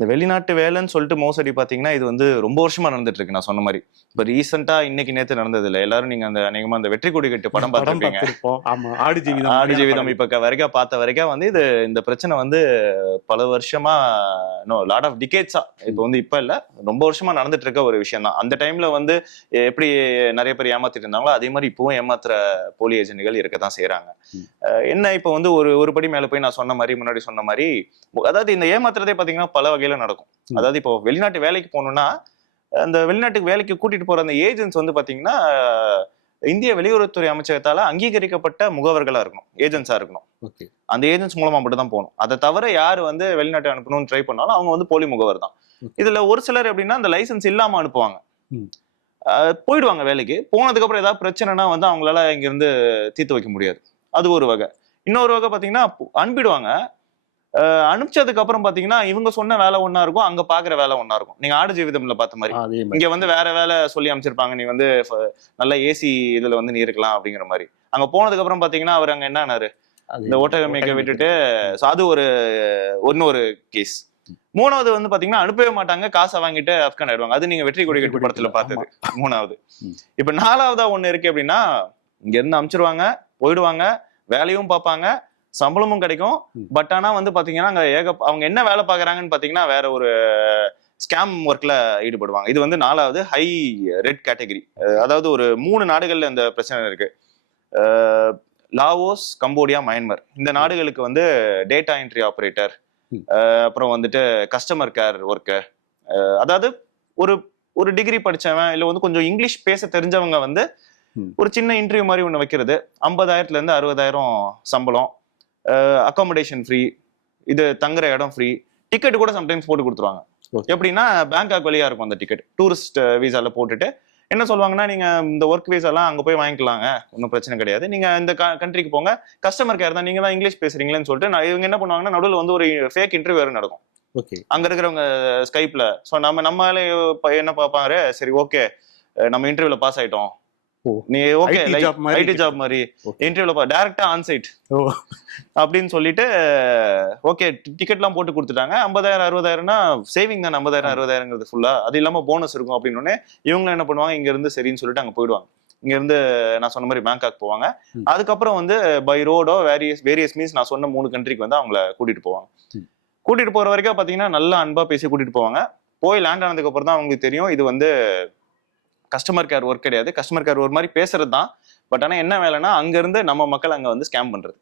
இந்த வெளிநாட்டு வேலைன்னு சொல்லிட்டு மோசடி பாத்தீங்கன்னா இது வந்து ரொம்ப வருஷமா நடந்துட்டு இருக்கு. நான் சொன்ன மாதிரி இப்ப ரீசெண்டா இன்னைக்கு நேத்து நடந்தது இல்ல. எல்லாரும் நீங்க அந்த அநேகமா அந்த வெற்றி கொடி கட்டு படம் பார்த்திருப்பீங்க. ஆமா, ஆடு ஜீவிதம் ஆடு ஜீவிதம் இப்ப வரைக்கும் பார்த்த வரைக்கும் வந்து இந்த பிரச்சனை வந்து பல வருஷமா லாட் ஆஃப் டிகேட்ஸா இப்ப வந்து இப்ப இல்ல ரொம்ப வருஷமா நடந்துட்டு இருக்க ஒரு விஷயம் தான். அந்த டைம்ல வந்து எப்படி நிறைய பேர் ஏமாத்திட்டு இருந்தாங்களோ அதே மாதிரி இப்பவும் ஏமாத்துற போலி ஏஜென்ட்கள் இருக்கதான் செய்யறாங்க. என்ன இப்ப வந்து ஒரு படி மேல போய் நான் சொன்ன மாதிரி முன்னாடி சொன்ன மாதிரி அதாவது இந்த ஏமாத்துறதே பாத்தீங்கன்னா பல வகையில நடக்கும். அதாவது இப்போ வெளிநாட்டு வேலைக்கு போகணும்னா அந்த வெளிநாட்டுக்கு வேலைக்கு கூட்டிட்டு போற அந்த ஏஜென்ட்ஸ் வந்து பாத்தீங்கன்னா இந்திய வெளியுறவுத்துறை அமைச்சகத்தால அங்கீகரிக்கப்பட்ட முகவர்களா இருக்கணும், ஏஜென்ட்ஸா இருக்கணும். அந்த ஏஜென்ட்ஸ் மூலமா மட்டும் தான் போகணும். அதை தவிர யாரு வந்து வெளிநாட்டு அனுப்பணும்னு ட்ரை பண்ணாலும் அவங்க வந்து போலி முகவர் தான். இதுல ஒரு சிலர் எப்படின்னா அந்த லைசன்ஸ் இல்லாம அனுப்புவாங்க, போயிடுவாங்க வேலைக்கு. போனதுக்கு அப்புறம் ஏதாவது பிரச்சனைனா வந்து அவங்களால இங்க இருந்து தீர்த்து வைக்க முடியாது. அது ஒரு வகை. இன்னொரு வகை பாத்தீங்கன்னா அனுப்பிடுவாங்க. அனுப்பிச்சதுக்கு அப்புறம் பாத்தீங்கன்னா இவங்க சொன்ன வேலை ஒன்னா இருக்கும், அங்க பாக்குற வேலை ஒன்னா இருக்கும். நீங்க ஆடு ஜீவிதம்ல பார்த்த மாதிரி இங்க வந்து வேற வேலை சொல்லி அமைச்சிருப்பாங்க, நீ வந்து நல்ல ஏசி இதுல வந்து நீ இருக்கலாம் அப்படிங்கிற மாதிரி. அங்க போனதுக்கு அப்புறம் பாத்தீங்கன்னா அவர் அங்க என்ன ஆனாரு, இந்த ஓட்டக மேய்க்க விட்டுட்டு அது ஒரு கேஸ். மூணாவது வந்து பாத்தீங்கன்னா அனுப்பவே மாட்டாங்க, காசை வாங்கிட்டு ஆப்கான் ஆயிடுவாங்க. அது நீங்க வெற்றி கொடி கட்டு படத்துல பார்த்தது மூணாவது. இப்ப நாலாவதா ஒண்ணு இருக்கு அப்படின்னா இங்க இருந்து அமைச்சிருவாங்க, போயிடுவாங்க, வேலையும் பார்ப்பாங்க, சம்பளமும் கிடைக்கும். பட் ஆனா வந்து பாத்தீங்கன்னா அங்க அவங்க என்ன வேலை பாக்குறாங்கன்னு பாத்தீங்கன்னா வேற ஒரு ஸ்கேம் ஒர்க்ல ஈடுபடுவாங்க. இது வந்து நாலாவது ஹை ரெட் கேட்டகரி. அதாவது ஒரு 3 நாடுகள்ல இந்த பிரச்சனை இருக்கு. Laos, Cambodia, Myanmar. இந்த நாடுகளுக்கு வந்து டேட்டா என்ட்ரி ஆபரேட்டர், அப்புறம் வந்துட்டு கஸ்டமர் கேர் ஒர்க்கர், அதாவது ஒரு டிகிரி படிச்சவன் இல்ல வந்து கொஞ்சம் இங்கிலீஷ் பேச தெரிஞ்சவங்க வந்து ஒரு சின்ன இன்டர்வியூ மாதிரி ஒண்ணு வைக்கிறது. 50,000 இருந்து 60,000 சம்பளம், அகாமடேஷன் ஃப்ரீ, இது தங்குற இடம் ஃப்ரீ, டிக்கெட் கூட சம்டைம்ஸ் போட்டு கொடுத்துருவாங்க. எப்படின்னா பேங்காக் வழியா இருக்கும் அந்த டிக்கெட், டூரிஸ்ட் வீசால போட்டுட்டு என்ன சொல்லுவாங்கன்னா நீங்க இந்த ஒர்க் வீசாலாம் அங்க போய் வாங்கிக்கலாங்க, ஒன்றும் பிரச்சனை கிடையாது, நீங்க இந்த கண்ட்ரிக்கு போங்க, கஸ்டமர் கேர் தான், நீங்க தான் இங்கிலீஷ் பேசுறீங்களேன்னு சொல்லிட்டு இவங்க என்ன பண்ணுவாங்கன்னா நடுவில் வந்து ஒரு ஃபேக் இன்டர்வியூ வேறு நடக்கும் அங்க இருக்கிறவங்க ஸ்கைப்ல. ஸோ நம்மளால என்ன பார்ப்பாரு, சரி ஓகே நம்ம இன்டர்வியூல பாஸ் ஆயிட்டோம், நீ ஓகே ஐடி ஜாப் மாதிரி இன்டர்வியூல டைரக்டா ஆன்சைட் அப்படின்னு சொல்லிட்டு ஓகே டிக்கெட் எல்லாம் போட்டு கொடுத்துட்டாங்க. 50,000 60,000னா சேவிங் தான். 50,000 60,000ங்கிறது ஃபுல்லா, அது இல்லாம போனஸ் இருக்கும் அப்படின்னு இவங்க என்ன பண்ணுவாங்க, இங்க இருந்து சரின்னு சொல்லிட்டு அங்க போயிடுவாங்க. இங்க இருந்து நான் சொன்ன மாதிரி பேங்காக் போவாங்க. அதுக்கப்புறம் வந்து பை ரோடோ வேரியஸ் மீன்ஸ் நான் சொன்ன 3 கண்ட்ரிக்கு வந்து அவங்கள கூட்டிட்டு போவாங்க. கூட்டிட்டு போற வரைக்கும் பாத்தீங்கன்னா நல்லா அன்பா பேசி கூட்டிட்டு போவாங்க. போய் லேண்ட் ஆனதுக்கு அப்புறம் தான் அவங்களுக்கு தெரியும் இது வந்து கஸ்டமர் கேர் ஒர்க் கிடையாது, கஸ்டமர் கேர் ஒரு மாதிரி பேசுறது தான். பட் ஆனா என்ன வேலைன்னா அங்க இருந்து நம்ம மக்கள் அங்க வந்து ஸ்கேம் பண்றது.